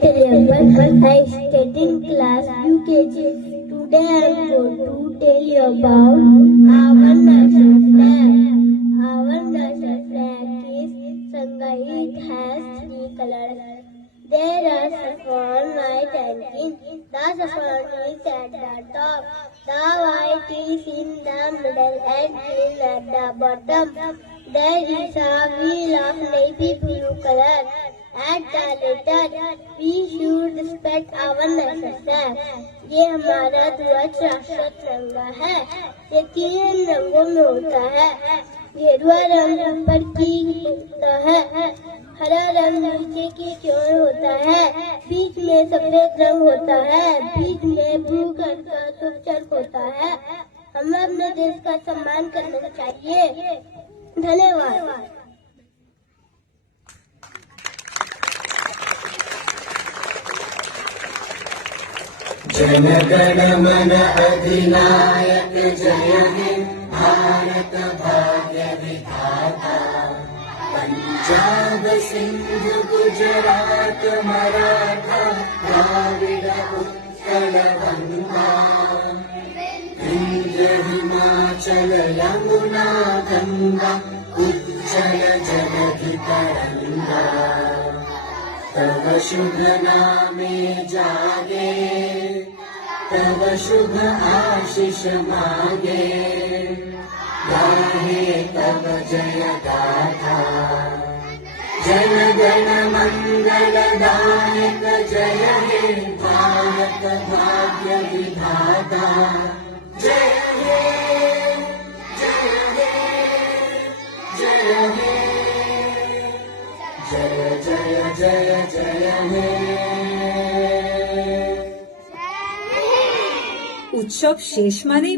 Triyamban. I study in class UKG. Today I am going to tell you about our national flag. Our national flag is Sangai. It has three colors. There are saffron, white and pink. The saffron is at the top. The white is in the middle and green at the bottom. There is a wheel of navy blue color. At the letter, we should respect our national flag. ये हमारा ध्वज राष्ट्र तिरंगा है। ये 3 रंगों में होता है। गेरुआ रंग ऊपर की होता है, हरा रंग नीचे की ओर होता है, बीच में सफेद रंग होता है, बीच में ब्लू कलर का चर्क होता है। हमें अपने देश का सम्मान करना चाहिए। धन्यवाद। जन गण मन अधिनायक जय हे भारत भाग्य विधाता। पंजाब सिंध गुजरात मराठा द्राविड़ उत्कल गंगा। विंध्य हिमाचल यमुना गंगा उज्जल जलधि तरंगा। तव शुभ नामे जागे, तव शुभ आशीष मागे। गाहे तव जय गाथा। जन गण मंगल दायक जय हे भारत भाग्य विधाता। जय हे जय हे जय हे जय जय जय जय हे। উৎসব শেষ মানে